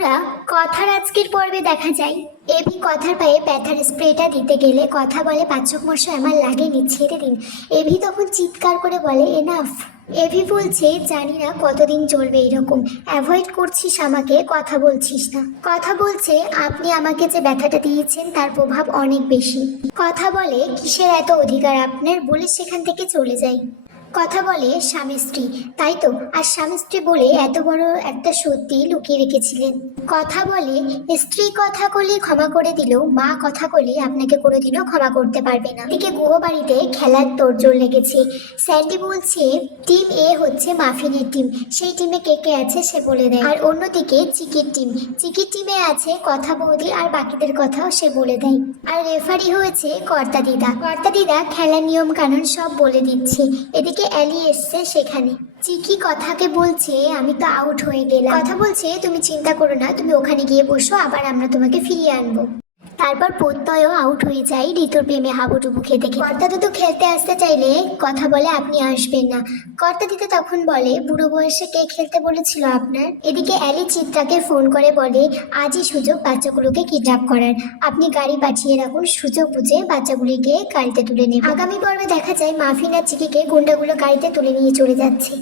বন্ধুরা, কথার আজকের পর্বে দেখা যায়। এবি কথার পায়ে ব্যথার স্প্রেটা দিতে গেলে কথা বলে পাচক মশাই আমার লাগেনি ছেড়ে দিন। এভি তখন চিৎকার করে বলে এনাফ এভি বলছে, জানি না কতদিন চলবে এরকম। অ্যাভয়েড করছিস আমাকে, কথা বলছিস না। কথা বলছে, আপনি আমাকে যে ব্যথাটা দিয়েছেন তার প্রভাব অনেক বেশি। কথা বলে, কিসের এত অধিকার আপনার? বলে সেখান থেকে চলে যায়। কথা বলে স্বামী স্ত্রী। তাই তো, আর স্বামী স্ত্রী বলে এত বড় একটা সত্যি লুকিয়ে রেখেছিলেন। কথা বলে, স্ত্রী কথা বলে ক্ষমা করে দিলেও মা কথা বলে আপনাকে কোনোদিনও ক্ষমা করতে পারবে না। এদিকে গুহ বাড়িতে খেলার তোড়জোড় লেগেছে। স্যান্ডি বলছে, টিম এ হচ্ছে মাফিনের টিম। সেই টিমে কে কে আছে সে বলে দেয়। আর অন্যদিকে চিকির টিম। চিকির টিমে আছে কথা বৌদি আর বাকিদের কথাও সে বলে দেয়। আর রেফারি হয়েছে কর্তা দিদা। কর্তা দিদা খেলার নিয়ম কানুন সব বলে দিচ্ছে। এদিকে অ্যালি এসছে সেখানে। চিকি কথাকে বলছে, আমি তো আউট হয়ে গেলাম। কথা বলছে, তুমি চিন্তা করো না, তুমি ওখানে গিয়ে বসো, আবার আমরা তোমাকে ফিরিয়ে আনব। তারপর প্রত্যয়ও আউট হয়ে যায়। ঋতুর প্রেমে হাবুডুবু খেতে খেতে। কর্তা তো খেলতে আসতে চাইলে কথা বলে আপনি আসবেন না। কর্তা দিতে তখন বলে, বুড়ো বয়সে কে খেলতে বলেছিল আপনার? এদিকে অ্যালি চিত্রাকে ফোন করে বলে, আজই সুযোগ বাচ্চাগুলোকে কিডন্যাপ করার। আপনি গাড়ি পাঠিয়ে রাখুন, সুযোগ বুঝে বাচ্চাগুলিকে গাড়িতে তুলে নেবে আগামী পর্বে দেখা যায় মাফিন চিকিকে গুন্ডাগুলো গাড়িতে তুলে নিয়ে চলে যাচ্ছে।